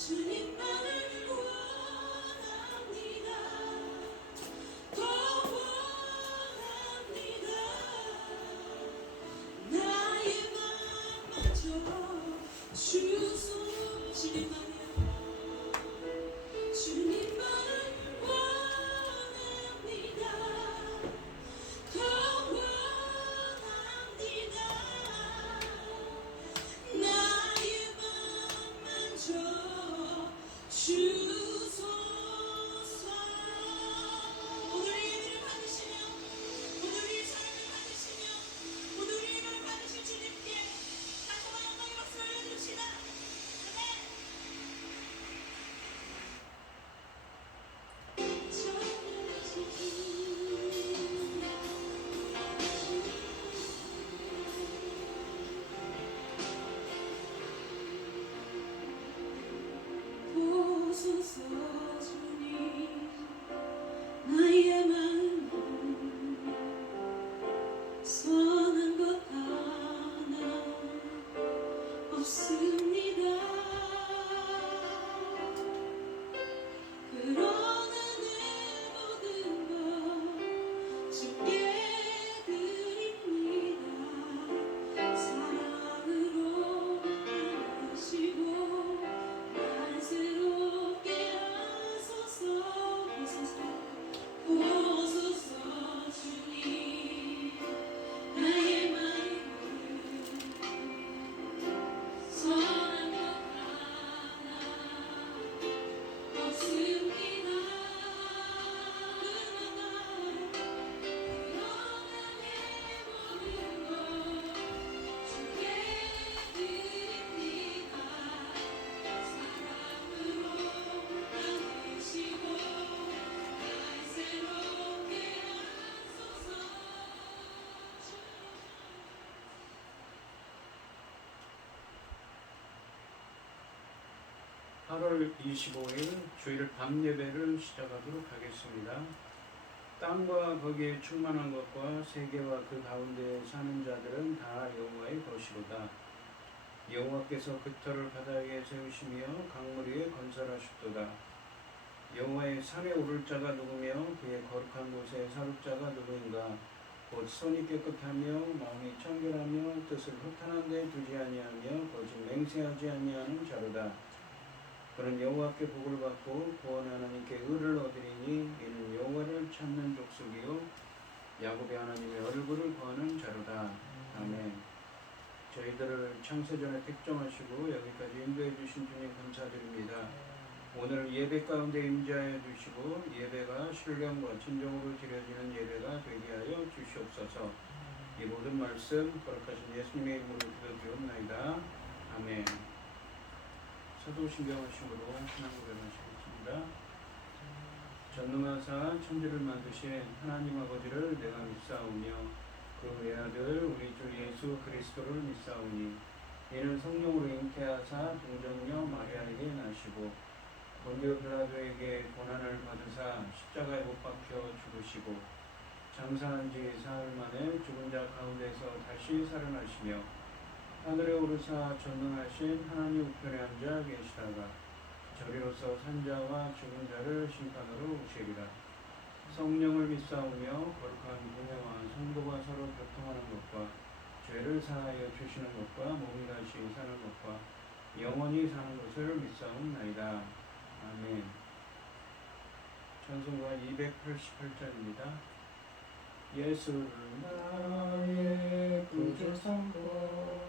주님만을 원합니다. 더 원합니다. 나의 맘마저 주소. 주님만을 원합니다. 더 원합니다. 나의 맘마저 주소서. 오늘 이 예배를 받으시며, 오늘 이 사랑을 받으시며, 오늘 이 예배를 받으신 주님께 다시 한번 영광의 박수를 올려줍시다. 보소서 주님, 나의 마음은 선한 것 하나 없습니다. 그러나 내 모든 것 주께 드립니다. 사랑으로 안으시고 안쓰럽게 하소서. 보소서 주님, 나의 마음은 선한 것 하나 없습니다. 그러나 내 모든 것 주께 드립니다. 사랑으로 안으시고 날새롭게 하소서. 8월 25일 주일 밤 예배를 시작하도록 하겠습니다. 땅과 거기에 충만한 것과 세계와 그 가운데 사는 자들은 다 여호와의 것이로다. 여호와께서 그 터를 바다 위에 세우시며 강물 위에 건설하셨도다. 여호와의 산에 오를 자가 누구며 그의 거룩한 곳에 살을 자가 누구인가? 곧 손이 깨끗하며 마음이 청결하며 뜻을 허탄한 데 두지 아니하며 거짓 맹세하지 아니하는 자로다. 그는 여호와께 복을 받고 구원 하나님께 의를 얻으리니 이는 여호와를 찾는 족속이요 야곱의 하나님의 얼굴을 구하는 자로다. 아멘. 저희들을 창세전에 택정하시고 여기까지 인도해 주신 주님 감사드립니다. 오늘 예배 가운데 임재하여 주시고 예배가 신령과 진정으로 드려지는 예배가 되게 하여 주시옵소서. 이 모든 말씀 거룩하신 예수님의 이름으로 기도드리옵나이다. 아멘. 사도신경하심으로 하나님 고백하시겠습니다. 전능하사 천지를 만드신 하나님 아버지를 내가 믿사오며 그 외아들 우리 주 예수 그리스도를 믿사오니 이는 성령으로 잉태하사 동정녀 마리아에게 나시고 본디오 빌라도에게 고난을 받으사 십자가에 못 박혀 죽으시고 장사한 지 사흘 만에 죽은 자 가운데서 다시 살아나시며 하늘에 오르사 전능하신 하나님 우편에 앉아 계시다가 저리로서 산자와 죽은 자를 심판으로 오시리라. 성령을 믿사오며 거룩한 공회와 성도가 서로 교통하는 것과 죄를 사하여 주시는 것과 몸이 다시 사는 것과 영원히 사는 것을 믿사옵나이다. 아멘. 찬송가 288절입니다. 예수를 나의 구주 삼고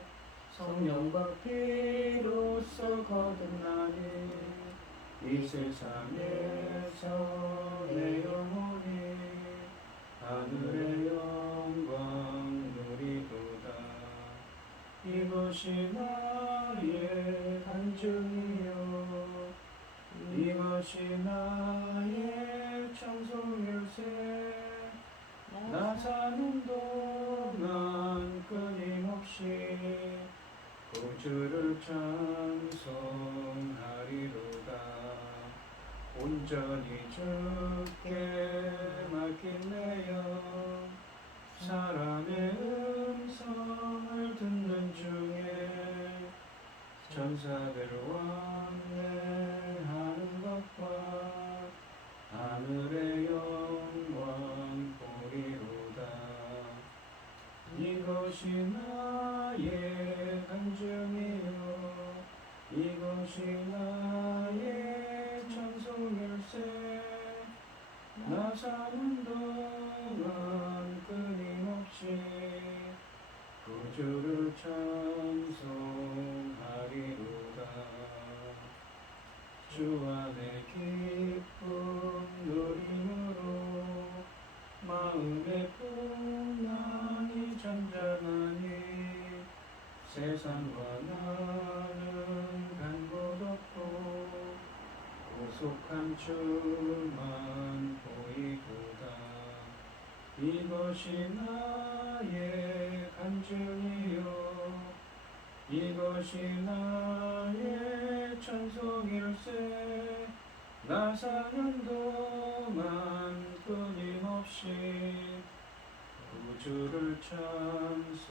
성령과 피로써 거듭나니 이 세상에서 내 영혼이 하늘의 영광 누리도다. 이것이 나의 간증이요 이것이 나의 청송일세. 나 사는 동안 끊임없이 구주를 찬송하리로다. 온전히 주께 맡긴 내 영 사람의 음성을 듣는 중에 천사들과 함께하는 것과 하늘의 영광 보리로다. 이것이 나의 간증이요 이것이 나의 찬송일세. 나 사는 동안 끊임없이 구주를 찬송하리로다. 주 안에 기쁨 누림으로 마음의 풍랑이 잠잠하니 세상과 나는 간 곳 없고 구속한 주만 보이도다. 이것이 나의 간증이요 이것이 나의 찬송일세. 나 사는 동안 끊임없이 구주를 찬송하리로다.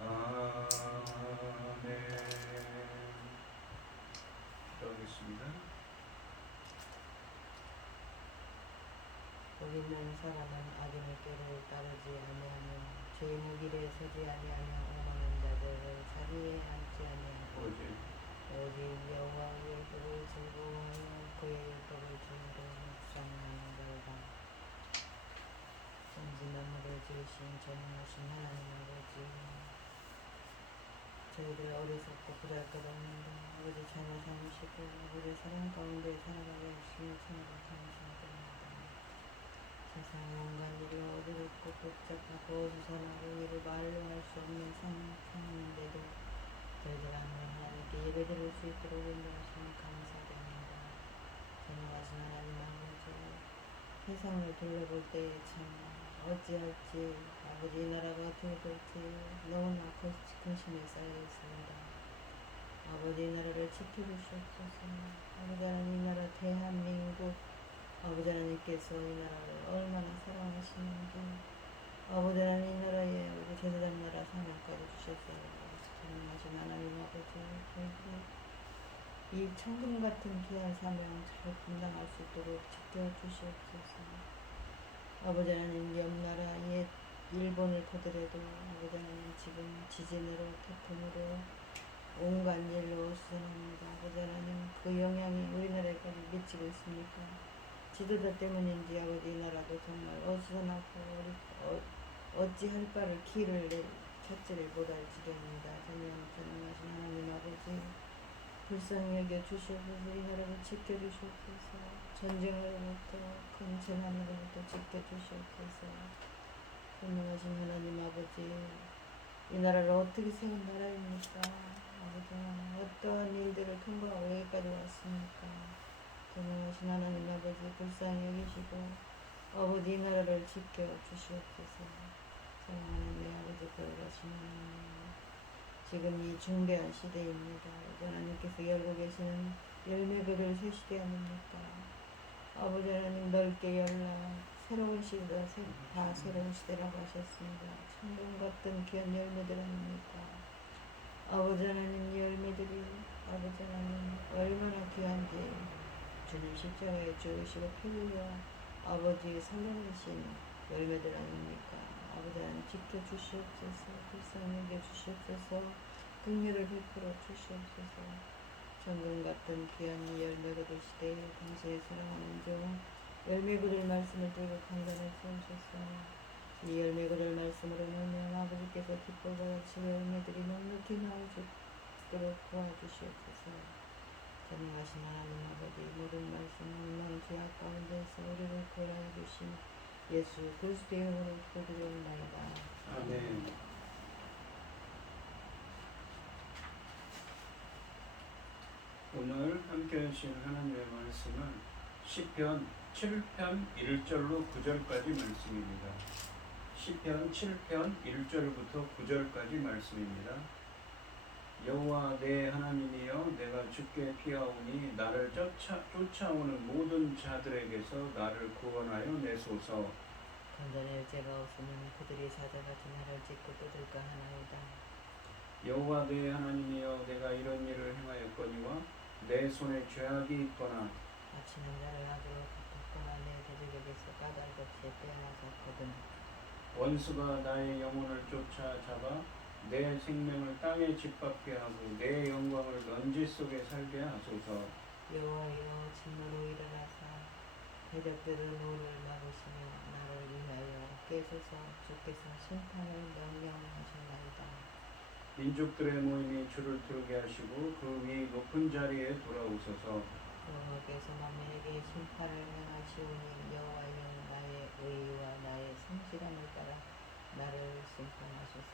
아멘. 기도하겠습니다. 우리는 사람은 악인의 꾀를 따르지 아니하며 죄의 무길에 서지 아니하며 오만한 자들을 자리에 앉지 아니하고 오직 여호와의 법을 즐거워하여 그의 율법을 주로 묵상하는 자다. 천지만물을 지으신 전능하신 하나님 아버지, 저희들 어리석고 보잘것없는데 아버지 자녀 삼으시고 아버지 사랑 가운데 살아가게 하시니 참으로 감사드립니다. 세상 온갖 일이 어지럽고 복잡하고 어수선하고 이를 말로 할 수 없는 상황인데도 저희들 안에 하나님께 예배드릴 수 있도록 인도하시니 감사드립니다. 전능하신 하나님 아버지, 세상을 둘러볼 때에 참 어찌할지 아버지 이 나라가 어떻게 될지 너무나 근심에 쌓여 있습니다. 아버지 이 나라를 지켜주시옵소서. 아버지 하나님 이 나라 대한민국 아버지 하나님께서 이 나라를 얼마나 사랑하시는지 아버지 하나님 이 나라에 우리 제사장 나라 사명까지 주셨어요. 전능하신 하나님 아버지, 이 천금 같은 귀한 사명 잘 감당할 수 있도록 지켜주시옵소서. 아버지 하나님 옆나라 옛 일본을 보더라도 아버지 하나님 지금 지진으로 태풍으로 온갖 일로 어수선합니다. 아버지 하나님 그 영향이 우리나라에까지 미치고 있습니까? 지도자 때문인지 아버지 이 나라도 정말 어수선하고 어찌할 바를 길을 찾지를 못할 지경입니다. 전능하신 하나님 아버지, 불쌍히 여겨 주시옵소서. 이 나라를 지켜주시옵소서. 전쟁으로부터 큰 재난으로부터 지켜주시옵소서. 전능하신 하나님 아버지, 이 나라를 어떻게 세운 나라입니까? 아버지, 어떠한 일들을 통과하고 여기까지 왔습니까? 전능하신 하나님 아버지, 불쌍히 여기시고 아버지 이 나라를 지켜주시옵소서. 사랑하는 내 아버지 걸어가시는 지금 이 중대한 시대입니다. 하나님께서 열고 계시는 열매그를 새 시대 아닙니까? 아버지 하나님 넓게 열라 새로운 시대다. 다 새로운 시대라고 하셨습니다. 천금 같은 귀한 열매들 아닙니까? 아버지 하나님 열매들이 아버지 하나님 얼마나 귀한지 주님 십자가에 죽으시고 피 흘려 아버지 살려내신 열매들 아닙니까? 아버지 하나님 지켜주시옵소서. 불쌍히 여겨주시옵소서. 긍휼을 베풀어 주시옵소서. 천금 같은 귀한 열매 거둘 시대에 당신의 사랑하는 종 열매 거둘 말씀을 들고 강단에 세우셨어. 이 열매 거둘 말씀으로 말미암아 아버지께서 기뻐 받으실 열매들이 넉넉히 나오도록 도와주시옵소서. 전능하신 하나님 아버지, 모든 말씀은 너희 죄악 가운데서 우리를 구원하여 주신 예수 그리스도의 이름으로 기도드리옵나이다. 아멘. 오늘 함께 하신 하나님의 말씀은 시편 7편 1절로 9절까지 말씀입니다. 시편 7편 1절부터 9절까지 말씀입니다. 여호와 내 하나님이여, 내가 주께 피하오니 나를 쫓아오는 모든 자들에게서 나를 구원하여 내소서. 건져낼 자가 없으면 그들이 사자같이 나를 찢고 뜯을까 하나이다. 여호와 내 하나님이여 내가 이런 일을 행하였거니와 내 손에 죄악이 있거나 바치는 자를 악으로 갚았거나 내 대적에게서 까닭없이 빼앗았거든. 원수가 나의 영혼을 쫓아잡아 내 생명을 땅에 짓밟게 하고 내 영광을 먼지 속에 살게 하소서. 여호와여 진노로 일어나사 대적들의 노를 막으시며 나를 위하여 깨소서. 주께서 심판을 명령하셨나이다. 민족들의 모임이 주를 들게 하시고 그 위 높은 자리에 돌아오소서. 여호와께서 만민에게 심판을 행하시오니 여호와여 나의 의와 나의 성실함을 따라 나를 심판하소서.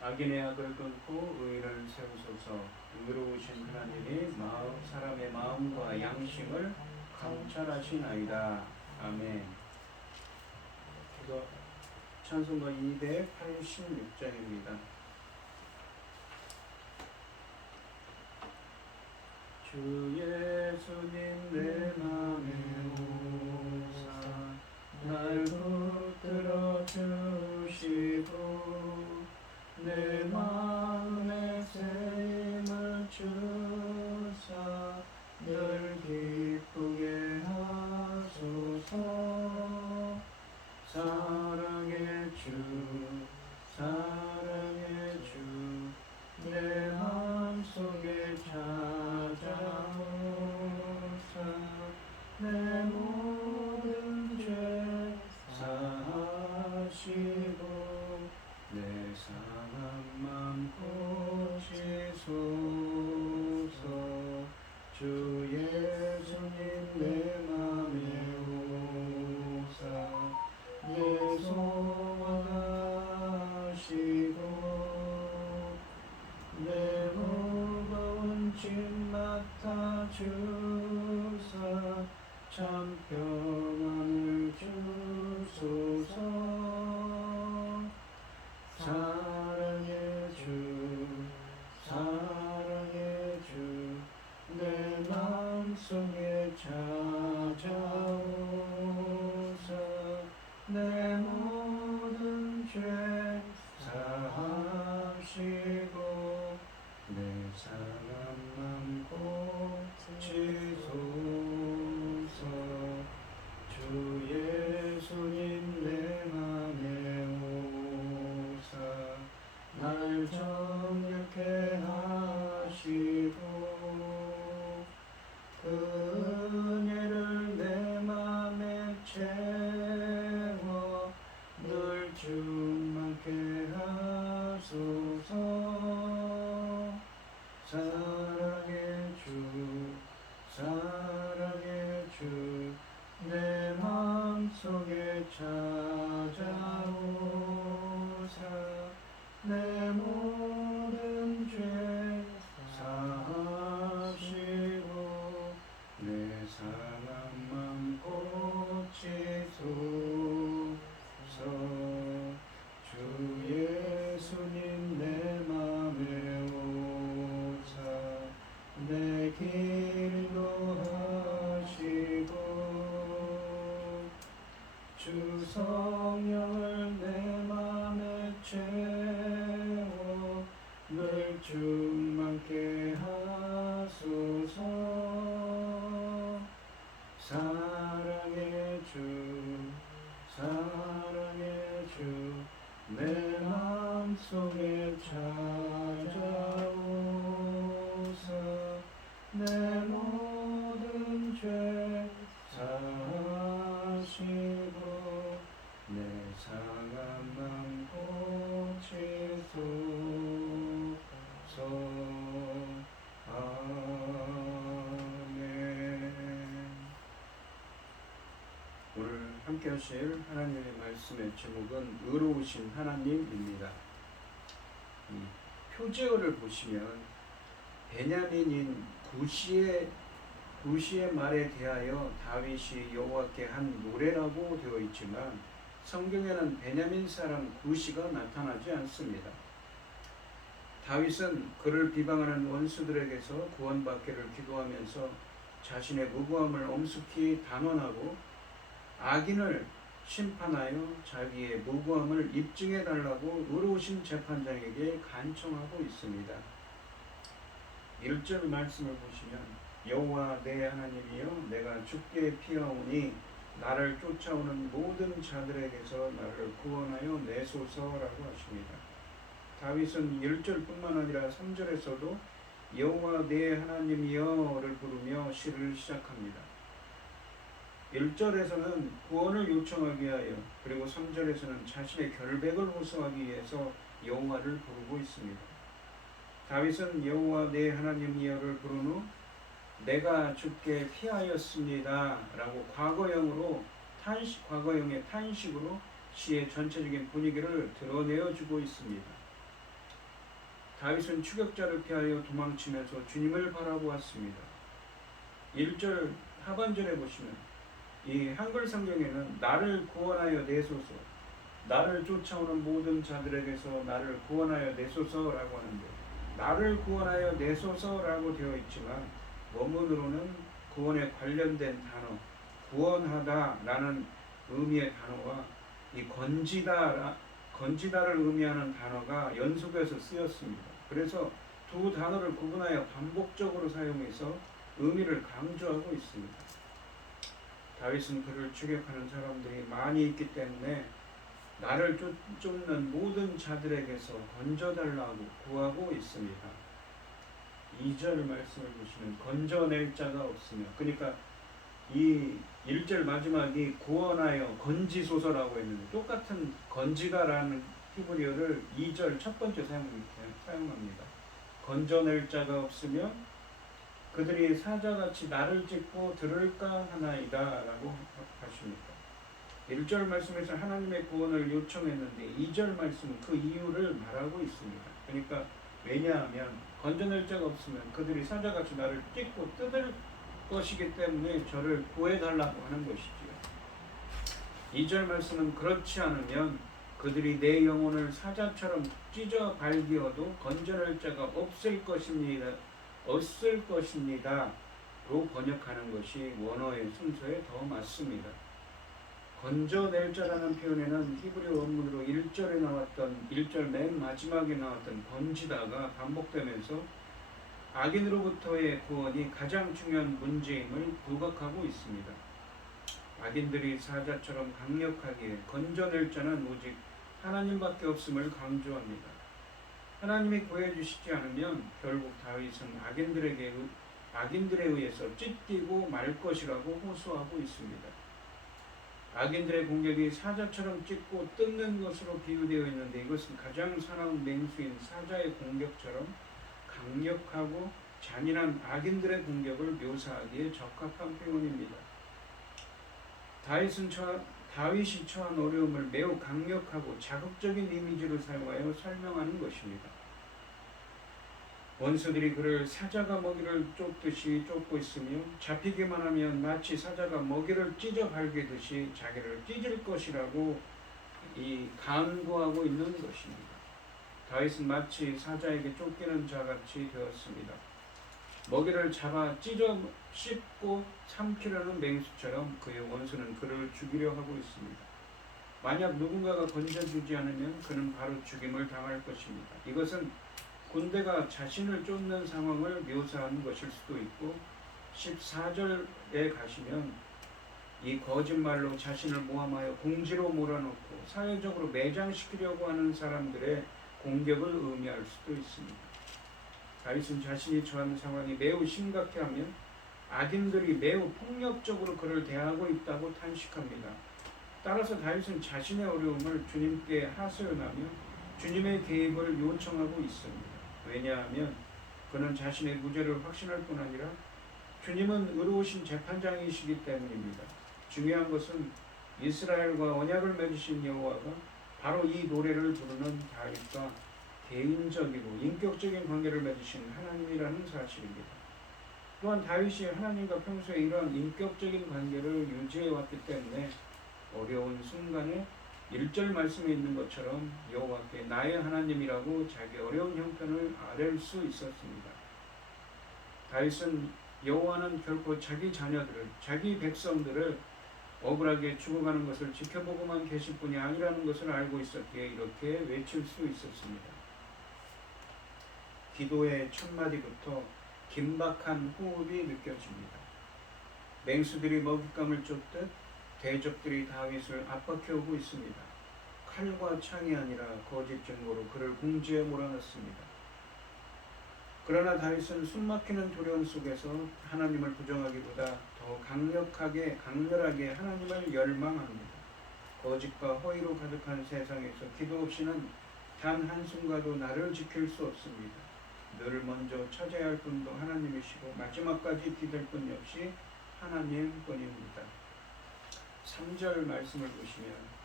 악인의 악을 끊고 의를 세우소서. 의로우신 하나님이 사람의 마음과 양심을 감찰하시나이다. 아멘. 이거 찬송가 286장입니다. 주 예수님 내 맘에 오사 날 붙들어 주시고 내 마음에 세임을 주사 늘 기쁘게 하소서. 사랑의 주 사랑의 주 내 마음속에 찾아오사 내 모든 죄 사하시고 내 상한 맘 고치소서. 주 예수님 내 맘에 오사 내 소원하시고 내 무거운 짐 맡아주사 참 평안을 주소서. 사랑의 주 사랑의 주 내 마음속에 찾아오사 내 모든 죄 사하시고 내 상한 맘 고치소서. 주 예수님 내 맘에 오사 날 정결케 하시고 그 은혜를 내 맘에 채워 늘 충만케 하소서. 사랑의 주 사랑의 주 내 마음속에 찾아오사 내 모든 죄 사하시고 내 상한 맘 고치소서. 주 예수님 내 맘에 오사 내 길 인도하시고 주 성령을 내 맘에 채워 늘 충만케 하소서. 사랑의 주 사랑의 주 내 마음속에 찾아오사 내 모든 죄 사하시고 내 상한 맘 고치소서. 아멘. 오늘 함께 하실 하나님의 말씀의 제목은 의로우신 하나님입니다. 이 표제어를 보시면 베냐민인 구시의 말에 대하여 다윗이 여호와께 한 노래라고 되어 있지만 성경에는 베냐민 사람 구시가 나타나지 않습니다. 다윗은 그를 비방하는 원수들에게서 구원받기를 기도하면서 자신의 무고함을 엄숙히 단언하고 악인을 심판하여 자기의 무고함을 입증해 달라고 의로우신 재판장에게 간청하고 있습니다. 1절 말씀을 보시면 여호와 내 하나님이여 내가 주께 피하오니 나를 쫓아오는 모든 자들에게서 나를 구원하여 내소서라고 하십니다. 다윗은 1절뿐만 아니라 3절에서도 여호와 내 하나님이여를 부르며 시를 시작합니다. 1절에서는 구원을 요청하기 위하여, 그리고 3절에서는 자신의 결백을 호소하기 위해서 여호와를 부르고 있습니다. 다윗은 여호와 내 하나님이여를 부른 후 내가 주께 피하였습니다 라고 과거형의 탄식으로 시의 전체적인 분위기를 드러내어 주고 있습니다. 다윗은 추격자를 피하여 도망치면서 주님을 바라보았습니다. 1절 하반절에 보시면 이 한글 성경에는 나를 구원하여 내소서, 나를 쫓아오는 모든 자들에게서 나를 구원하여 내소서라고 하는데, 나를 구원하여 내소서라고 되어 있지만 원문으로는 구원에 관련된 단어, 구원하다라는 의미의 단어와 이 건지다를 의미하는 단어가 연속해서 쓰였습니다. 그래서 두 단어를 구분하여 반복적으로 사용해서 의미를 강조하고 있습니다. 다윗은 그를 추격하는 사람들이 많이 있기 때문에 나를 쫓는 모든 자들에게서 건져달라고 구하고 있습니다. 2절 말씀을 보시면 건져낼 자가 없으며, 그러니까 이 1절 마지막이 구원하여 건지소서라고 했는데 똑같은 건지다라는 히브리어를 2절 첫 번째 사용합니다. 건져낼 자가 없으며 그들이 사자같이 나를 찢고 들을까 하나이다 라고 하십니다. 1절 말씀에서 하나님의 구원을 요청했는데 2절 말씀은 그 이유를 말하고 있습니다. 그러니까 왜냐하면 건져낼 자가 없으면 그들이 사자같이 나를 찢고 뜯을 것이기 때문에 저를 구해달라고 하는 것이지요. 2절 말씀은 그렇지 않으면 그들이 내 영혼을 사자처럼 찢어 발기어도 건져낼 자가 없을 것입니다 로 번역하는 것이 원어의 순서에 더 맞습니다. 건져낼 자라는 표현에는 히브리 원문으로 1절에 나왔던 1절 맨 마지막에 나왔던 건지다가 반복되면서 악인으로부터의 구원이 가장 중요한 문제임을 부각하고 있습니다. 악인들이 사자처럼 강력하기에 건져낼 자는 오직 하나님밖에 없음을 강조합니다. 하나님이 구해주시지 않으면 결국 다윗은 악인들에 의해서 찢기고 말 것이라고 호소하고 있습니다. 악인들의 공격이 사자처럼 찢고 뜯는 것으로 비유되어 있는데 이것은 가장 사나운 맹수인 사자의 공격처럼 강력하고 잔인한 악인들의 공격을 묘사하기에 적합한 표현입니다. 다윗이 처한 어려움을 매우 강력하고 자극적인 이미지를 사용하여 설명하는 것입니다. 원수들이 그를 사자가 먹이를 쫓듯이 쫓고 있으며 잡히기만 하면 마치 사자가 먹이를 찢어 발기듯이 자기를 찢을 것이라고 간구하고 있는 것입니다. 다윗은 마치 사자에게 쫓기는 자같이 되었습니다. 먹이를 잡아 찢어 씹고 삼키려는 맹수처럼 그의 원수는 그를 죽이려 하고 있습니다. 만약 누군가가 건져주지 않으면 그는 바로 죽임을 당할 것입니다. 이것은 군대가 자신을 쫓는 상황을 묘사하는 것일 수도 있고 14절에 가시면 이 거짓말로 자신을 모함하여 공지로 몰아넣고 사회적으로 매장시키려고 하는 사람들의 공격을 의미할 수도 있습니다. 다윗은 자신이 처한 상황이 매우 심각해하면 악인들이 매우 폭력적으로 그를 대하고 있다고 탄식합니다. 따라서 다윗은 자신의 어려움을 주님께 하소연하며 주님의 개입을 요청하고 있습니다. 왜냐하면 그는 자신의 무죄를 확신할 뿐 아니라 주님은 의로우신 재판장이시기 때문입니다. 중요한 것은 이스라엘과 언약을 맺으신 여호와가 바로 이 노래를 부르는 다윗과 개인적이고 인격적인 관계를 맺으신 하나님이라는 사실입니다. 또한 다윗이 하나님과 평소에 이러한 인격적인 관계를 유지해왔기 때문에 어려운 순간에 1절 말씀에 있는 것처럼 여호와께 나의 하나님이라고 자기 어려운 형편을 아뢰 수 있었습니다. 다윗은 여호와는 결코 자기 자녀들을, 자기 백성들을 억울하게 죽어가는 것을 지켜보고만 계실 분이 아니라는 것을 알고 있었기에 이렇게 외칠 수 있었습니다. 기도의 첫 마디부터 긴박한 호흡이 느껴집니다. 맹수들이 먹잇감을 쫓듯 대적들이 다윗을 압박해오고 있습니다. 칼과 창이 아니라 거짓 증거로 그를 궁지에 몰아넣습니다. 그러나 다윗은 숨막히는 두려움 속에서 하나님을 부정하기보다 더 강렬하게 하나님을 열망합니다. 거짓과 허위로 가득한 세상에서 기도 없이는 단 한순간도 나를 지킬 수 없습니다. 늘 먼저 찾아야 할 분도 하나님이시고 마지막까지 기댈 분 역시 하나님뿐입니다. 3절 말씀을 보시면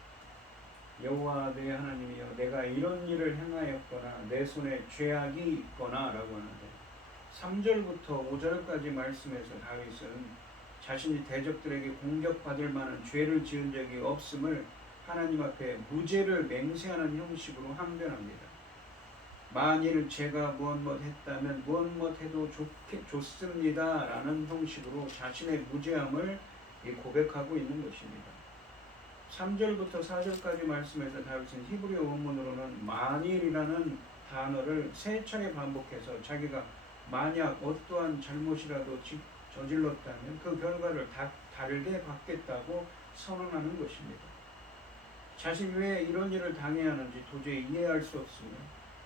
여호와 내 하나님이여 내가 이런 일을 행하였거나 내 손에 죄악이 있거나 라고 하는데 3절부터 5절까지 말씀에서 다윗은 자신이 대적들에게 공격받을 만한 죄를 지은 적이 없음을 하나님 앞에 무죄를 맹세하는 형식으로 항변합니다. 만일 제가 무엇 했다면 무엇 해도 좋습니다 라는 형식으로 자신의 무죄함을 고백하고 있는 것입니다. 3절부터 4절까지 말씀에서 다윗은 히브리 원문으로는 만일이라는 단어를 3차례 반복해서 자기가 만약 어떠한 잘못이라도 저질렀다면 그 결과를 다르게 받겠다고 선언하는 것입니다. 자신이 왜 이런 일을 당해야 하는지 도저히 이해할 수 없으며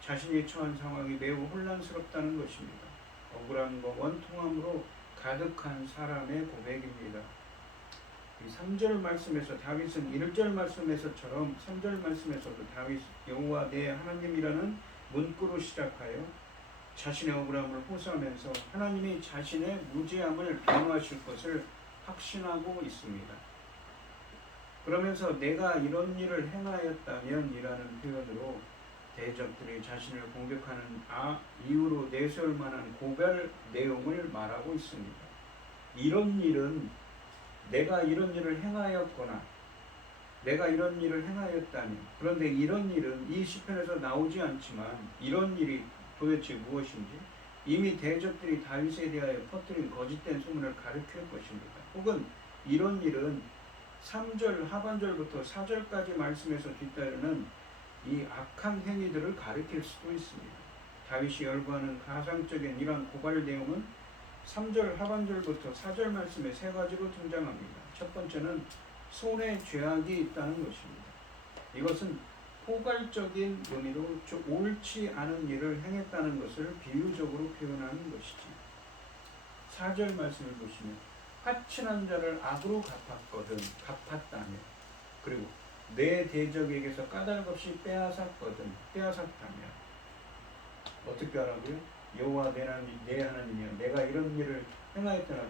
자신이 처한 상황이 매우 혼란스럽다는 것입니다. 억울함과 원통함으로 가득한 사람의 고백입니다. 이 3절 말씀에서 다윗은 1절 말씀에서처럼 3절 말씀에서도 다윗 여호와 내 하나님이라는 문구로 시작하여 자신의 억울함을 호소하면서 하나님이 자신의 무죄함을 변호하실 것을 확신하고 있습니다. 그러면서 내가 이런 일을 행하였다면 이라는 표현으로 대적들이 자신을 공격하는 이유로 내세울 만한 고별 내용을 말하고 있습니다. 이런 일은 내가 이런 일을 행하였거나 내가 이런 일을 행하였다니 그런데 이런 일은 이 시편에서 나오지 않지만 이런 일이 도대체 무엇인지 이미 대적들이 다윗에 대하여 퍼뜨린 거짓된 소문을 가리킬 것입니다. 혹은 이런 일은 3절 하반절부터 4절까지 말씀에서 뒤따르는 이 악한 행위들을 가리킬 수도 있습니다. 다윗이 열거하는 가상적인 이러한 고발 내용은 3절 하반절부터 4절 말씀에 3가지로 등장합니다. 첫 번째는 손에 죄악이 있다는 것입니다. 이것은 포괄적인 의미로 옳지 않은 일을 행했다는 것을 비유적으로 표현하는 것이지. 4절 말씀을 보시면 화친한 자를 악으로 갚았다며 그리고 내 대적에게서 까닭없이 빼앗았다며 어떻게 하라고요? 여호와 내 하나님이여 내가 이런 일을 행하였더라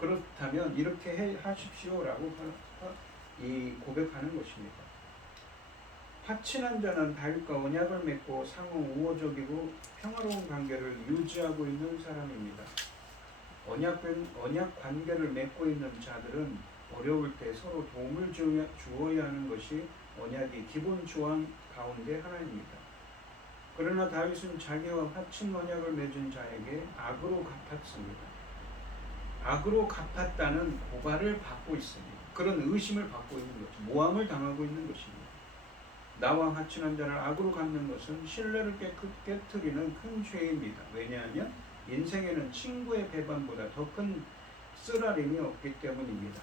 그렇다면 이렇게 하십시오라고 고백하는 것입니다. 화친한 자는 다윗과 언약을 맺고 상호 우호적이고 평화로운 관계를 유지하고 있는 사람입니다. 언약 관계를 맺고 있는 자들은 어려울 때 서로 도움을 주어야 하는 것이 언약의 기본 조항 가운데 하나입니다. 그러나 다윗은 자기와 화친 언약을 맺은 자에게 악으로 갚았습니다. 악으로 갚았다는 고발을 받고 있습니다. 그런 의심을 받고 있는 것입니다. 모함을 당하고 있는 것입니다. 나와 화친한 자를 악으로 갚는 것은 신뢰를 깨트리는 큰 죄입니다. 왜냐하면 인생에는 친구의 배반보다 더 큰 쓰라림이 없기 때문입니다.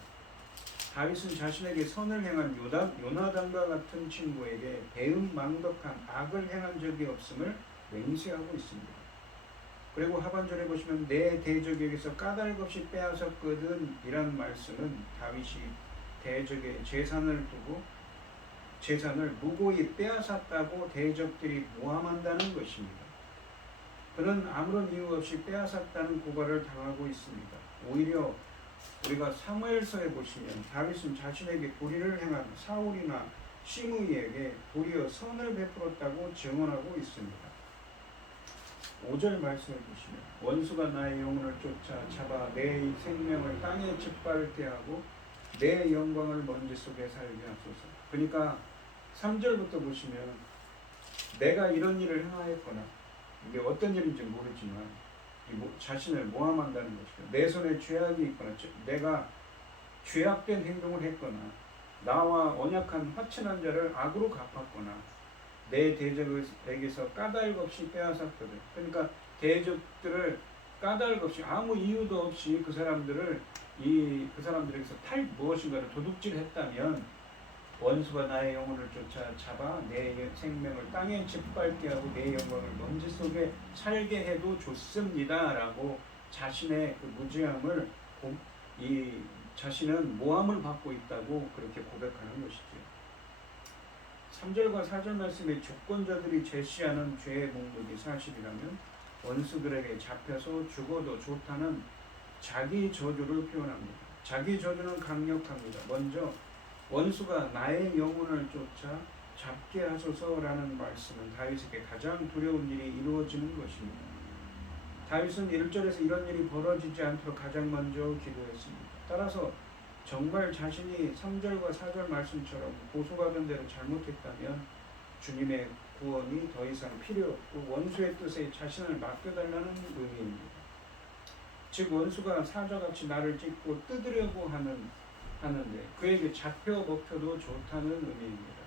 다윗은 자신에게 선을 행한 요나단과 같은 친구에게 배은망덕한 악을 행한 적이 없음을 맹세하고 있습니다. 그리고 하반절에 보시면 내 대적에게서 까닭없이 빼앗았거든 이란 말씀은 다윗이 대적의 재산을 무고히 빼앗았다고 대적들이 모함한다는 것입니다. 그는 아무런 이유 없이 빼앗았다는 고발을 당하고 있습니다. 오히려 우리가 사무엘서에 보시면 다윗은 자신에게 불의를 행한 사울이나 시므이에게 도리어 선을 베풀었다고 증언하고 있습니다. 5절 말씀을 보시면 원수가 나의 영혼을 잡아 내 생명을 땅에 짓밟게 하고 내 영광을 먼지 속에 살게 하소서. 그러니까 3절부터 보시면 내가 이런 일을 행하였거나 이게 어떤 일인지 모르지만 자신을 모함한다는 것이죠. 내 손에 죄악이 있거나 내가 죄악된 행동을 했거나 나와 언약한 화친한 자를 악으로 갚았거나 내 대적에게서 까닭 없이 빼앗았거든. 그러니까 대적들을 까닭 없이 아무 이유도 없이 그 사람들에게서 무엇인가를 도둑질했다면 원수가 나의 영혼을 쫓아 잡아 내 생명을 땅에 짓밟게 하고 내 영광을 먼지 속에 살게 해도 좋습니다라고 자신의 그 무지함을 자신은 모함을 받고 있다고 그렇게 고백하는 것이죠. 3절과 4절 말씀에 주권자들이 제시하는 죄의 목록이 사실이라면 원수들에게 잡혀서 죽어도 좋다는 자기 저주를 표현합니다. 자기 저주는 강력합니다. 먼저 원수가 나의 영혼을 쫓아 잡게 하소서라는 말씀은 다윗에게 가장 두려운 일이 이루어지는 것입니다. 다윗은 1절에서 이런 일이 벌어지지 않도록 가장 먼저 기도했습니다. 따라서 정말 자신이 3절과 4절 말씀처럼 고소받은 대로 잘못했다면 주님의 구원이 더 이상 필요 없고 원수의 뜻에 자신을 맡겨달라는 의미입니다. 즉 원수가 사자같이 나를 찢고 뜯으려고 하는데 그에게 잡혀 먹혀도 좋다는 의미입니다.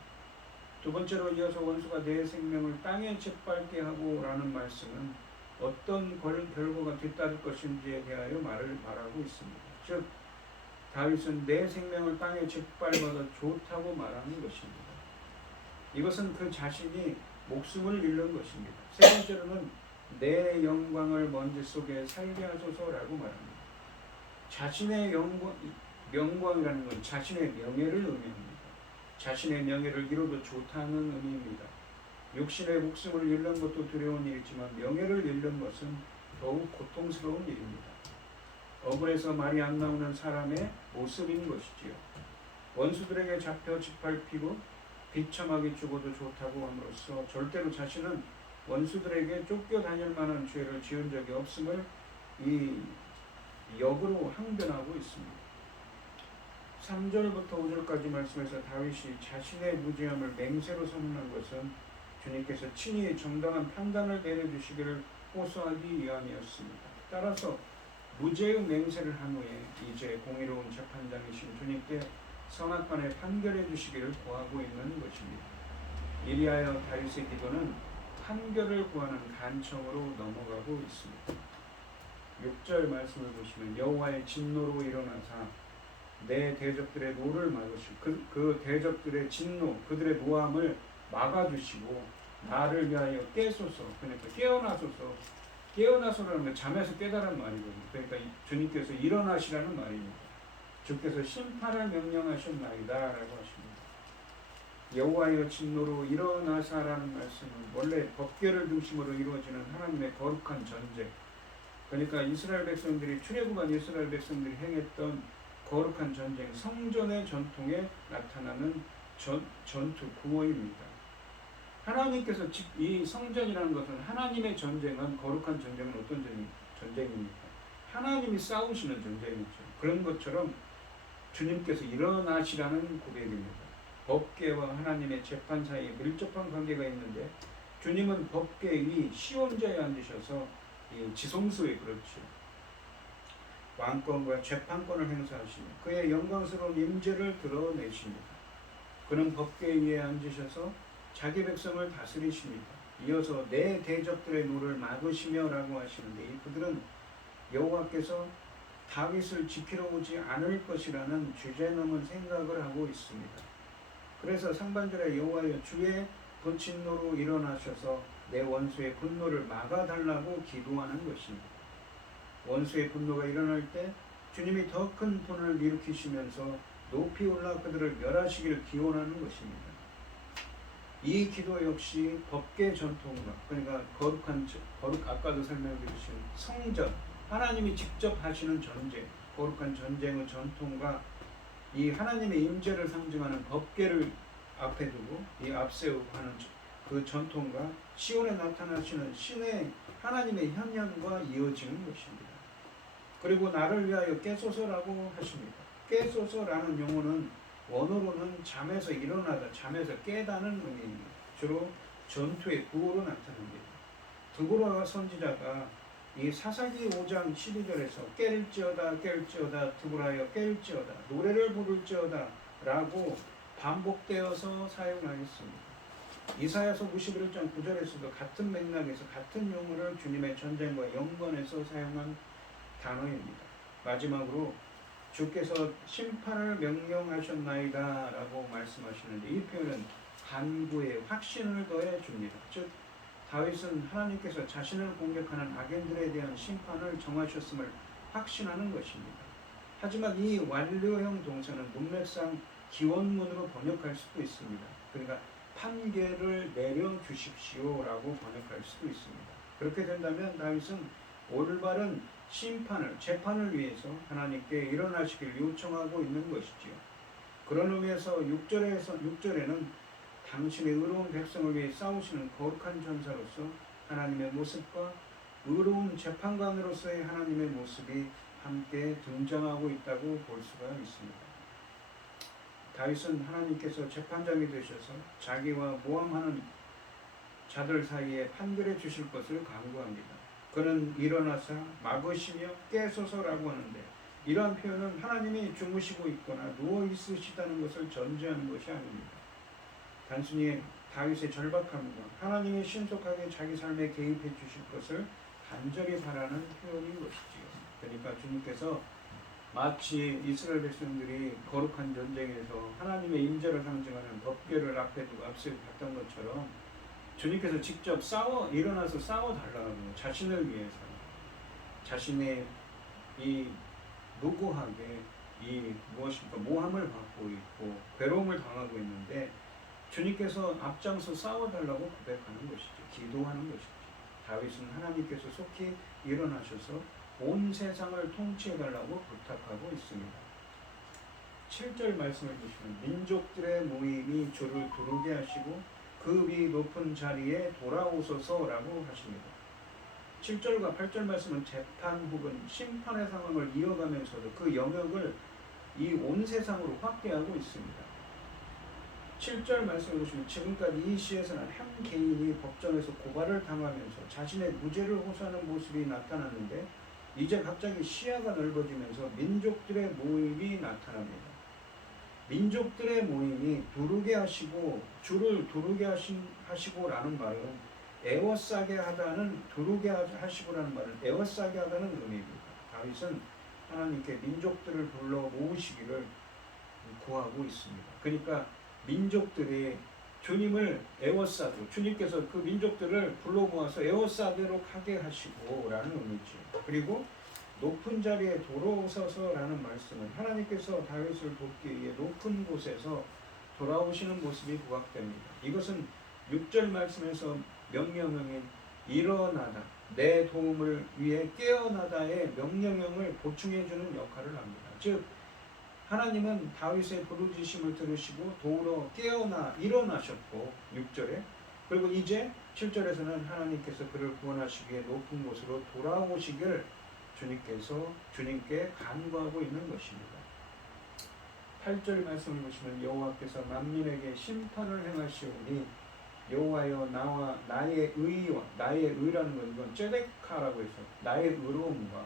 두 번째로 이어서 원수가 내 생명을 땅에 짓밟게 하고 라는 말씀은 어떤 결과가 뒤따를 것인지에 대하여 말하고 있습니다. 즉 다윗은 내 생명을 땅에 짓밟아도 좋다고 말하는 것입니다. 이것은 그 자신이 목숨을 잃는 것입니다. 세 번째로는 내 영광을 먼지 속에 살게 하소서라고 말합니다. 자신의 명광이라는 건 자신의 명예를 의미합니다. 자신의 명예를 잃어도 좋다는 의미입니다. 육신의 목숨을 잃는 것도 두려운 일이지만 명예를 잃는 것은 더욱 고통스러운 일입니다. 억울해서 말이 안 나오는 사람의 모습인 것이지요. 원수들에게 잡혀 짓밟히고 비참하게 죽어도 좋다고 함으로써 절대로 자신은 원수들에게 쫓겨다닐 만한 죄를 지은 적이 없음을 이 역으로 항변하고 있습니다. 3절부터 5절까지 말씀에서 다윗이 자신의 무지함을 맹세로 선언한 것은 주님께서 친히 정당한 판단을 내려주시기를 호소하기 위함이었습니다. 따라서 무죄의 맹세를 한 후에 이제 공의로운 재판장이신 주님께 선악간에 판결해 주시기를 구하고 있는 것입니다. 이리하여 다윗의 기도는 판결을 구하는 간청으로 넘어가고 있습니다. 6절 말씀을 보시면 여호와의 진노로 일어나사 내 대적들의 노를 막으시고 그 대적들의 진노 그들의 노함을 막아주시고 나를 위하여 깨소서. 그러니까 깨어나소라는 건 잠에서 깨달은 말이거든요. 그러니까 주님께서 일어나시라는 말입니다. 주께서 심판을 명령하셨나이다 라고 하십니다. 여호와의 진노로 일어나사라는 말씀은 원래 법궤를 중심으로 이루어지는 하나님의 거룩한 전쟁, 그러니까 이스라엘 백성들이 출애굽한 이스라엘 백성들이 행했던 거룩한 전쟁, 성전의 전통에 나타나는 전투 구호입니다. 하나님께서 이 성전이라는 것은 하나님의 전쟁은 거룩한 전쟁은 어떤 전쟁입니까? 하나님이 싸우시는 전쟁이죠. 그런 것처럼 주님께서 일어나시라는 고백입니다. 법궤와 하나님의 재판 사이에 밀접한 관계가 있는데 주님은 법궤 위 시온자에 앉으셔서 지성소에 그렇죠. 왕권과 재판권을 행사하시며 그의 영광스러운 임재를 드러내십니다. 그는 법궤 위에 앉으셔서 자기 백성을 다스리십니다. 이어서 내 대적들의 노를 막으시며 라고 하시는데 그들은 여호와께서 다윗을 지키러 오지 않을 것이라는 주제넘은 생각을 하고 있습니다. 그래서 상반절에 여호와여 주의 진노로 일어나셔서 내 원수의 분노를 막아달라고 기도하는 것입니다. 원수의 분노가 일어날 때 주님이 더 큰 분을 일으키시면서 높이 올라 그들을 멸하시기를 기원하는 것입니다. 이 기도 역시 법궤 전통과 그러니까 아까도 설명드리신 성전, 하나님이 직접 하시는 전쟁, 거룩한 전쟁의 전통과 이 하나님의 임재를 상징하는 법궤를 앞에 두고 이 앞세우고 하는 그 전통과 시온에 나타나시는 신의 하나님의 현현과 이어지는 것입니다. 그리고 나를 위하여 깨소서라고 하십니다. 깨소서라는 용어는 원어로는 잠에서 일어나다, 잠에서 깨다는 의미입니다. 주로 전투의 구호로 나타납니다. 드보라 선지자가 이 사사기 5장 12절에서 깰지어다 깰지어다 두부라여 깰지어다 노래를 부를지어다 라고 반복되어서 사용하였습니다. 이사야서 51장 9절에서도 같은 맥락에서 같은 용어를 주님의 전쟁과 연관해서 사용한 단어입니다. 마지막으로 주께서 심판을 명령하셨나이다 라고 말씀하시는데 이 표현은 간구에 확신을 더해 줍니다. 즉 다윗은 하나님께서 자신을 공격하는 악인들에 대한 심판을 정하셨음을 확신하는 것입니다. 하지만 이 완료형 동사는 문맥상 기원문으로 번역할 수도 있습니다. 그러니까 판결을 내려주십시오라고 번역할 수도 있습니다. 그렇게 된다면 다윗은 올바른 심판을, 재판을 위해서 하나님께 일어나시길 요청하고 있는 것이지요. 그런 의미에서 6절에는 당신의 의로운 백성을 위해 싸우시는 거룩한 전사로서 하나님의 모습과 의로운 재판관으로서의 하나님의 모습이 함께 등장하고 있다고 볼 수가 있습니다. 다윗은 하나님께서 재판장이 되셔서 자기와 모함하는 자들 사이에 판결해 주실 것을 간구합니다. 그는 일어나사 막으시며 깨소서라고 하는데 이러한 표현은 하나님이 주무시고 있거나 누워 있으시다는 것을 전제하는 것이 아닙니다. 단순히 다윗의 절박함과 하나님이 신속하게 자기 삶에 개입해 주실 것을 간절히 바라는 표현인 것이지요. 그러니까 주님께서 마치 이스라엘 백성들이 거룩한 전쟁에서 하나님의 임재를 상징하는 법궤를 앞에 두고 앞서 봤던 것처럼 주님께서 직접 일어나서 싸워달라고 자신을 위해서 자신의 이 무고하게 이 무엇인가 모함을 받고 있고 괴로움을 당하고 있는데 주님께서 앞장서 싸워달라고 고백하는 것이죠. 기도하는 것이죠. 다윗은 하나님께서 속히 일어나셔서 온 세상을 통치해달라고 부탁하고 있습니다. 7절 말씀을 보시면 민족들의 모임이 주를 부르게 하시고 그 위 높은 자리에 돌아오소서라고 하십니다. 7절과 8절 말씀은 재판 혹은 심판의 상황을 이어가면서도 그 영역을 이 온 세상으로 확대하고 있습니다. 7절 말씀을 보시면 지금까지 이 시에서는 한 개인이 법정에서 고발을 당하면서 자신의 무죄를 호소하는 모습이 나타났는데 이제 갑자기 시야가 넓어지면서 민족들의 모임이 나타납니다. 민족들의 모임이 두르게 하시고 주를 두르게 하시고라는 말은 애워싸게 하다는 두르게 하시고라는 말은 애워싸게 하다는 의미입니다. 다윗은 하나님께 민족들을 불러 모으시기를 구하고 있습니다. 그러니까 민족들이 주님을 애워싸도록 주님께서 그 민족들을 불러 모아서 애워싸도록 하게 하시고라는 의미죠. 그리고 높은 자리에 돌아오소서라는 말씀은 하나님께서 다윗을 돕기 위해 높은 곳에서 돌아오시는 모습이 부각됩니다. 이것은 6절 말씀에서 명령형인 일어나다, 내 도움을 위해 깨어나다의 명령형을 보충해주는 역할을 합니다. 즉 하나님은 다윗의 부르짖음을 들으시고 도우러 일어나셨고 6절에 그리고 이제 7절에서는 하나님께서 그를 구원하시기 위해 높은 곳으로 돌아오시길 주님께 간구하고 있는 것입니다. 8절 말씀을 보시면 여호와께서 만민에게 심판을 행하시오니 여호와여 나와 나의 의와 나의 의라는 건 이건 쩌데카라고 해서 나의 의로움과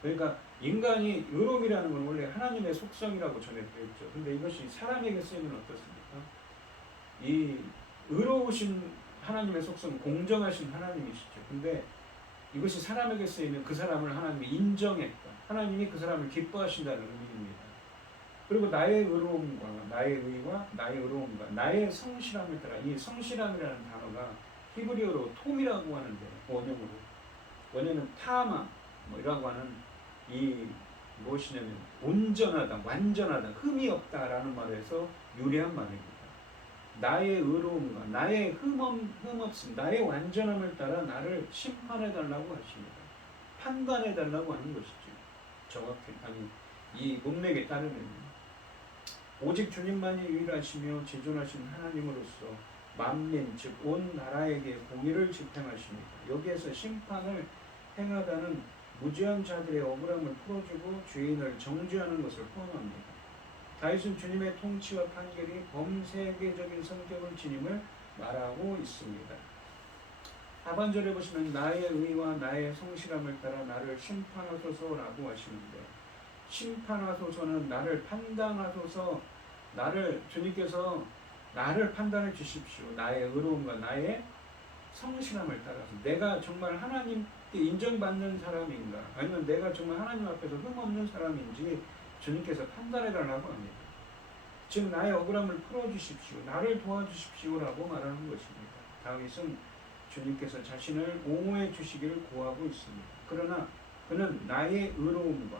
그러니까 인간이 의로움이라는 건 원래 하나님의 속성이라고 전해드렸죠. 근데 이것이 사람에게 쓰이면 어떻습니까? 이 의로우신 하나님의 속성 공정하신 하나님이시죠. 근데 이것이 사람에게 쓰이면 그 사람을 하나님이 인정했다. 하나님이 그 사람을 기뻐하신다는 의미입니다. 그리고 나의 의로움과 나의 의와 나의 의로움과 나의 성실함을 따라 이 성실함이라는 단어가 히브리어로 톰이라고 하는데 원어는 타마 이라고 하는 이 무엇이냐면 온전하다, 완전하다, 흠이 없다라는 말에서 유래한 말입니다. 나의 의로움과 나의 흠없음, 나의 완전함을 따라 나를 심판해달라고 하십니다. 판단해달라고 하는 것이죠. 정확히 이 문맥에 따르면 오직 주님만이 유일하시며 지존하신 하나님으로서 만민 즉 온 나라에게 공의를 집행하십니다. 여기에서 심판을 행하다는 무죄한 자들의 억울함을 풀어주고 죄인을 정죄하는 것을 포함합니다. 다윗은 주님의 통치와 판결이 범세계적인 성격을 지님을 말하고 있습니다. 하반절에 보시면 나의 의와 나의 성실함을 따라 나를 심판하소서라고 하시는데, 심판하소서는 나를 판단하소서, 주님께서 나를 판단해 주십시오. 나의 의로움과 나의 성실함을 따라서 내가 정말 하나님께 인정받는 사람인가, 아니면 내가 정말 하나님 앞에서 흠없는 사람인지 주님께서 판단해 달라고 합니다. 즉 나의 억울함을 풀어주십시오, 나를 도와주십시오라고 말하는 것입니다. 다윗은 주님께서 자신을 옹호해 주시기를 구하고 있습니다. 그러나 그는 나의 의로움과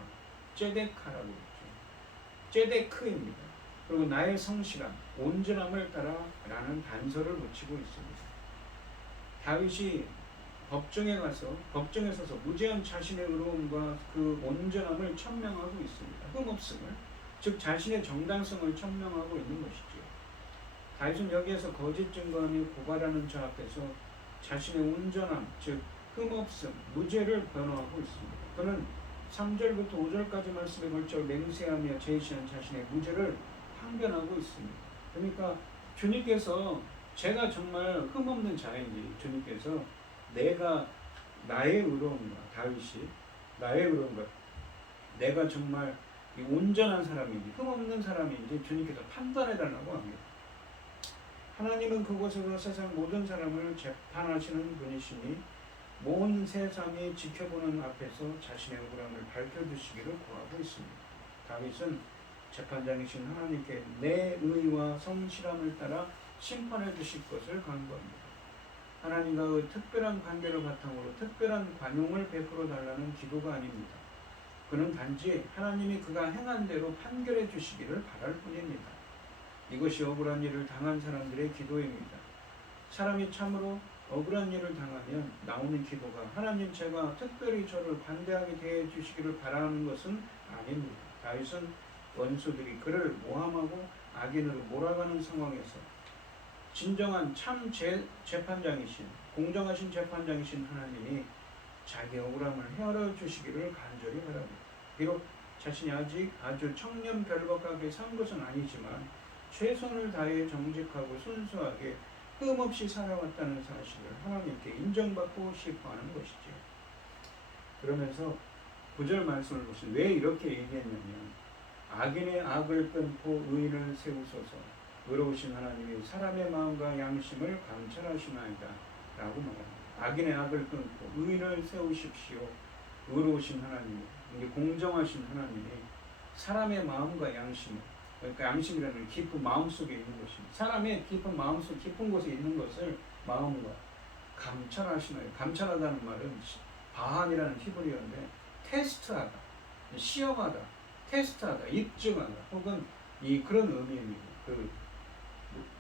째데카라고 했죠. 째데크입니다. 그리고 나의 성실함, 온전함을 따라 라는 단서를 붙이고 있습니다. 다윗이 법정에 서서 무죄한 자신의 의로움과 그 온전함을 천명하고 있습니다. 흠없음을, 즉 자신의 정당성을 천명하고 있는 것이죠. 다윗은 여기에서 거짓 증거함이 고발하는 자 앞에서 자신의 온전함, 즉 흠없음, 무죄를 변호하고 있습니다. 그는 3절부터 5절까지 말씀에 걸쳐 맹세하며 제시한 자신의 무죄를 항변하고 있습니다. 그러니까 주님께서 제가 정말 흠없는 자인지, 주님께서 내가 나의 의로움과, 다윗이 나의 의로움과 내가 정말 온전한 사람인지 흠없는 사람인지 주님께서 판단해 달라고 합니다. 하나님은 그곳에서 세상 모든 사람을 재판하시는 분이시니 온 세상이 지켜보는 앞에서 자신의 억울함을 밝혀주시기를 구하고 있습니다. 다윗은 재판장이신 하나님께 내 의와 성실함을 따라 심판해 주실 것을 간구합니다. 하나님과의 특별한 관계를 바탕으로 특별한 관용을 베풀어 달라는 기도가 아닙니다. 그는 단지 하나님이 그가 행한 대로 판결해 주시기를 바랄 뿐입니다. 이것이 억울한 일을 당한 사람들의 기도입니다. 사람이 참으로 억울한 일을 당하면 나오는 기도가 하나님 제가 특별히 저를 관대하게 대해 주시기를 바라는 것은 아닙니다. 다윗은 원수들이 그를 모함하고 악인으로 몰아가는 상황에서 진정한 참 재판장이신, 공정하신 재판장이신 하나님이 자기 억울함을 헤아려 주시기를 간절히 바랍니다. 비록 자신이 아직 아주 청렴별박하게 산 것은 아니지만 최선을 다해 정직하고 순수하게 흠없이 살아왔다는 사실을 하나님께 인정받고 싶어하는 것이죠. 그러면서 9절 말씀을 보시면 왜 이렇게 얘기했냐면, 악인의 악을 끊고 의인을 세우소서, 의로우신 하나님이 사람의 마음과 양심을 감찰하시나이다 라고 말합니다. 악인의 악을 끊고 의인을 세우십시오. 의로우신 하나님, 공정하신 하나님이 사람의 마음과 양심을, 그러니까 양심이라는 깊은 마음속에 있는 것입니다. 사람의 깊은 마음속, 깊은 곳에 있는 것을 마음과 감찰하시나요. 감찰하다는 말은 바한이라는 히브리어인데 테스트하다, 시험하다, 테스트하다, 입증하다, 혹은 그런 의미입니다.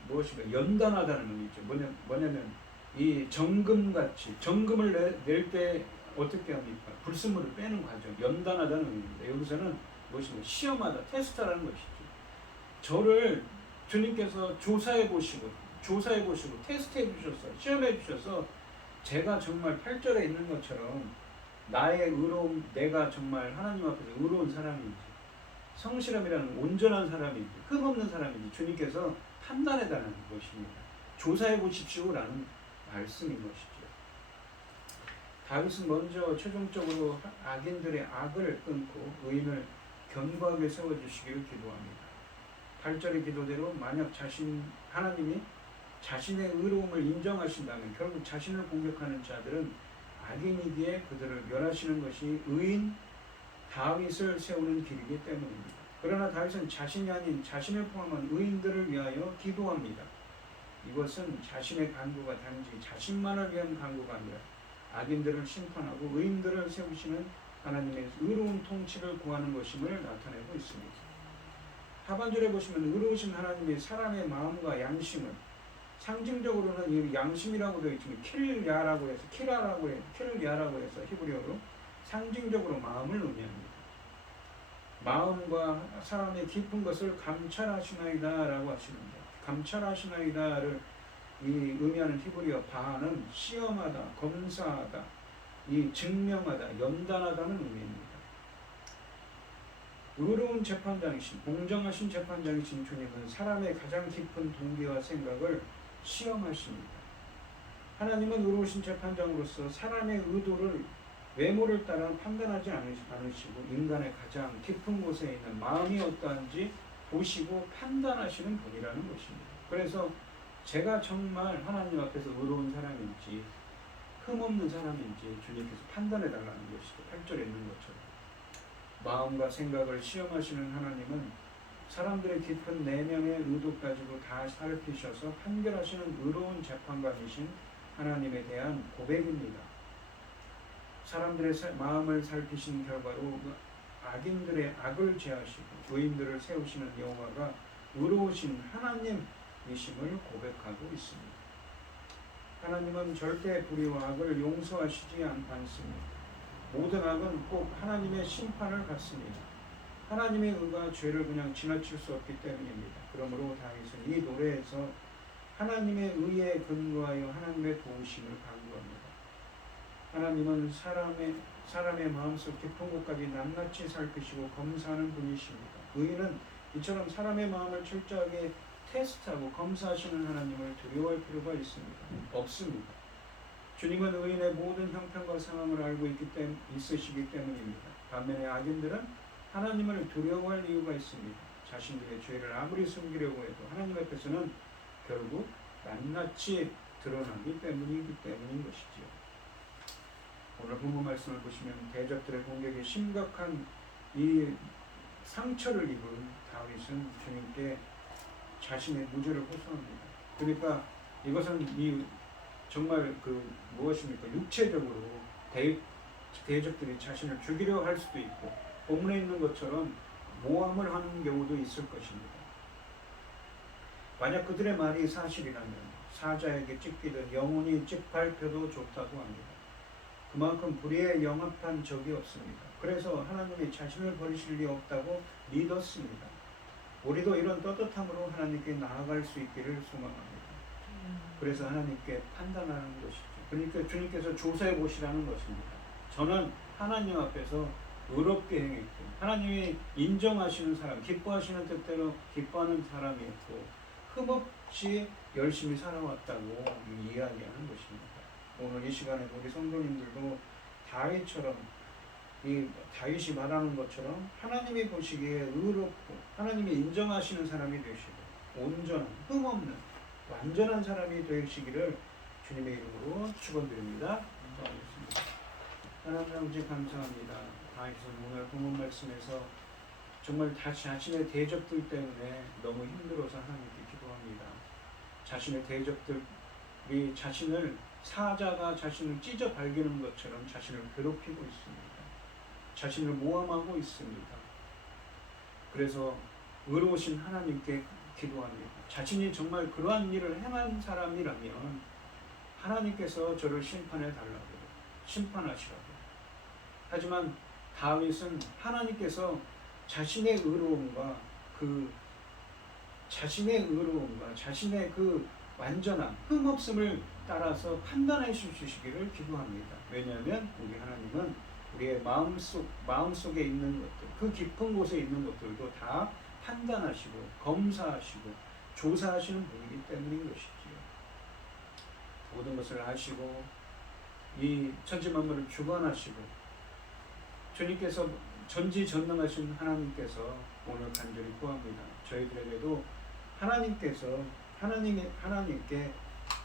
무엇인가 연단하다는 의미죠. 뭐냐면 이 정금같이, 정금을 낼 때 어떻게 합니까? 불순물을 빼는 과정, 연단하다는 의미입니다. 여기서는 무엇인가 시험하다, 테스트하라는 것이죠. 저를 주님께서 조사해 보시고 테스트해 주셔서, 시험해 주셔서 제가 정말 8절에 있는 것처럼 나의 의로움, 내가 정말 하나님 앞에서 의로운 사람인지, 성실함이라는 온전한 사람인지, 흠없는 사람인지 주님께서 판단해 달라는 것입니다. 조사해 보십시오라는 말씀인 것이죠. 다윗은 먼저 최종적으로 악인들의 악을 끊고 의인을 견고하게 세워주시기를 기도합니다. 8절의 기도대로 만약 하나님이 자신의 의로움을 인정하신다면 결국 자신을 공격하는 자들은 악인이기에 그들을 멸하시는 것이 의인 다윗을 세우는 길이기 때문입니다. 그러나 다윗은 자신이 아닌 자신을 포함한 의인들을 위하여 기도합니다. 이것은 자신의 간구가 단지 자신만을 위한 간구가 아니라 악인들을 심판하고 의인들을 세우시는 하나님의 의로운 통치를 구하는 것임을 나타내고 있습니다. 하반절에 보시면 의로우신 하나님이 사람의 마음과 양심을, 상징적으로는 이 양심이라고 되어 있지만 키르야라고 해서 히브리어로 상징적으로 마음을 의미합니다. 마음과 사람의 깊은 것을 감찰하시나이다 라고 하시는데, 감찰하시나이다를 의미하는 히브리어 바하는 시험하다, 검사하다, 증명하다, 연단하다는 의미입니다. 의로운 재판장이신, 공정하신 재판장이신 주님은 사람의 가장 깊은 동기와 생각을 시험하십니다. 하나님은 의로우신 재판장으로서 사람의 의도를 외모를 따라 판단하지 않으시고 인간의 가장 깊은 곳에 있는 마음이 어떠한지 보시고 판단하시는 분이라는 것입니다. 그래서 제가 정말 하나님 앞에서 의로운 사람인지 흠없는 사람인지 주님께서 판단해 달라는 것이죠. 8절에 있는 것처럼. 마음과 생각을 시험하시는 하나님은 사람들의 깊은 내면의 의도 가지고 다 살피셔서 판결하시는 의로운 재판관이신 하나님에 대한 고백입니다. 사람들의 마음을 살피신 결과로 악인들의 악을 제하시고 의인들을 세우시는 여호와가 의로우신 하나님이심을 고백하고 있습니다. 하나님은 절대 불의와 악을 용서하시지 않습니다. 모든 악은 꼭 하나님의 심판을 받습니다. 하나님의 의가 죄를 그냥 지나칠 수 없기 때문입니다. 그러므로 다윗은 이 노래에서 하나님의 의에 근거하여 하나님의 도우심을 간구합니다. 하나님은 사람의 마음속 깊은 곳까지 낱낱이 살피시고 검사하는 분이십니다. 의인은 이처럼 사람의 마음을 철저하게 테스트하고 검사하시는 하나님을 두려워할 필요가 없습니다. 주님은 의인의 모든 형편과 상황을 알고 있으시기 때문입니다. 반면에 악인들은 하나님을 두려워할 이유가 있습니다. 자신들의 죄를 아무리 숨기려고 해도 하나님 앞에서는 결국 낱낱이 드러나기 때문인 것이지요. 오늘 본문 말씀을 보시면 대적들의 공격에 심각한 이 상처를 입은 다윗은 주님께 자신의 무죄를 호소합니다. 그러니까 이것은 정말 무엇입니까? 육체적으로 대적들이 자신을 죽이려 할 수도 있고 본문에 있는 것처럼 모함을 하는 경우도 있을 것입니다. 만약 그들의 말이 사실이라면 사자에게 찢기든 영혼이 찢밟혀도 좋다고 합니다. 그만큼 불의에 영합한 적이 없습니다. 그래서 하나님이 자신을 버리실 리 없다고 믿었습니다. 우리도 이런 떳떳함으로 하나님께 나아갈 수 있기를 소망합니다. 그래서 하나님께 판단하는 것이죠. 그러니까 주님께서 조사해 보시라는 것입니다. 저는 하나님 앞에서 의롭게 행했고 하나님이 인정하시는 사람, 기뻐하시는 뜻대로 기뻐하는 사람이었고 흠없이 열심히 살아왔다고 이야기하는 것입니다. 오늘 이 시간에 우리 성도님들도 다윗처럼 다윗이 말하는 것처럼 하나님이 보시기에 의롭고 하나님이 인정하시는 사람이 되시고 온전한 흠없는 완전한 사람이 되시기를 주님의 이름으로 축원드립니다. 기도하겠습니다. 하나님 아버지 감사합니다. 다윗은 오늘 본문 말씀에서 정말 자신의 대적들 때문에 너무 힘들어서 하나님께 기도합니다. 자신의 대적들이 사자가 자신을 찢어 발기는 것처럼 자신을 괴롭히고 있습니다. 자신을 모함하고 있습니다. 그래서 의로우신 하나님께 기도합니다. 자신이 정말 그러한 일을 행한 사람이라면 하나님께서 저를 심판하시라고. 하지만 다윗은 하나님께서 자신의 의로움과 자신의 완전한 흠없음을 따라서 판단해 주시기를 기도합니다. 왜냐하면 우리 하나님은 우리의 마음속에 있는 것들, 그 깊은 곳에 있는 것들도 다 판단하시고 검사하시고 조사하시는 분이기 때문인 것이지요. 모든 것을 아시고 이 천지만물을 주관하시고 주님께서 전지전능하신 하나님께서 오늘 간절히 구합니다. 저희들에게도 하나님께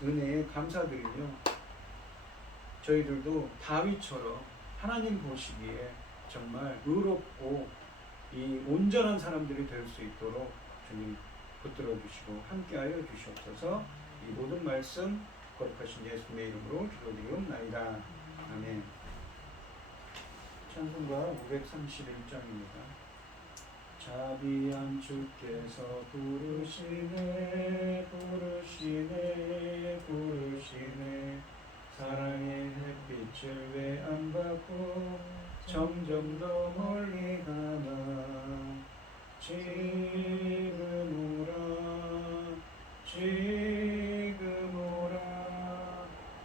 은혜에 감사드리며 저희들도 다윗처럼 하나님 보시기에 정말 의롭고 이 온전한 사람들이 될 수 있도록 주님 붙들어 주시고 함께하여 주시옵소서. 이 모든 말씀 거룩하신 예수님의 이름으로 기도드리옵나이다. 아멘. 찬송가 531장입니다. 자비한 주께서 부르시네 사랑의 햇빛을 왜 안 받고 점점 더 멀리 가나 지금 오라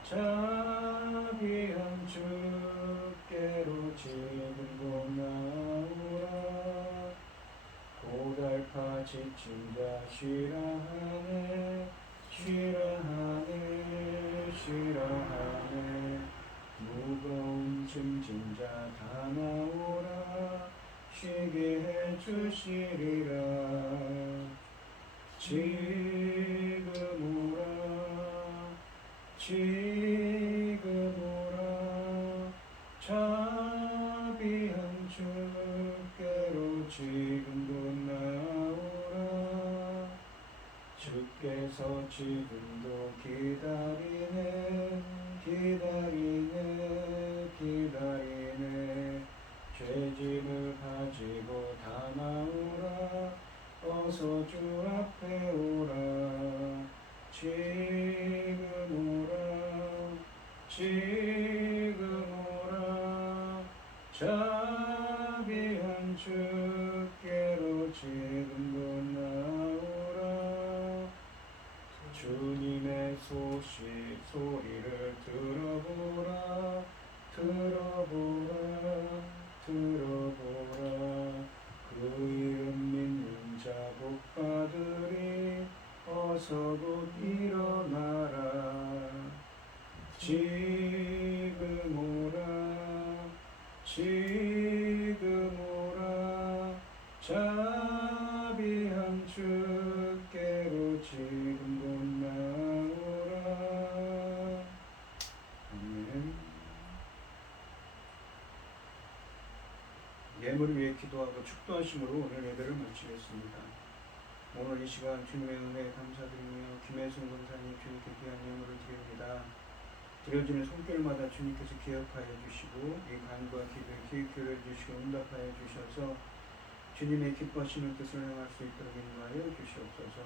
자비한 주께로 지금 곧 나오라 고달파 지친 자 쉬라 하네 짐진 자 다 나오라 쉬게 해주시리라. 지금 오라 지금 오라 자비한 주께로 지금 곧 나오라. 주께서 지금도 기다리네 기다리네 기다리네. 죄짐을 가지고 다 나오라 어서 주 앞에 오라. 지금 오라 지금 오라 자비한 주께로 지금 곧 나오라. 주님의 소리를 들어보라 들어보라 들어보라. 그 이름 믿는 자 복받으리 어서 곧 일어나라. 지금 오라 지금 오라 자비한 주께로 지금 곧 나오라. 아멘. 예물을 위해 기도하고 축도하심으로 오늘 예배를 마치겠습니다. 오늘 이 시간 주님의 은혜에 감사드리며 김혜순 권사님 주님께 귀한 예물을 드립니다. 드려지는 손길마다 주님께서 기억하여 주시고 이 간과 기도에 기획교를 주시고 응답하여 주셔서 주님의 기뻐하시는 뜻을 행할 수 있도록 인도하여 주시옵소서.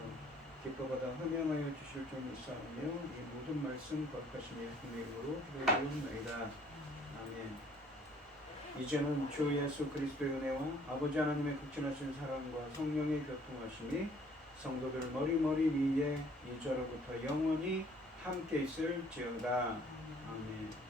기뻐받아 허명하여 주실 줄 믿사오며 이 모든 말씀 거룩하신 예수님의 이름으로 기도드리옵나이다. 아멘. 이제는 주 예수 그리스도의 은혜와 아버지 하나님의 극진하신 사랑과 성령의 교통하심이 성도들 머리머리 위에 이제로부터 영원히 함께 있을지어다. 아멘.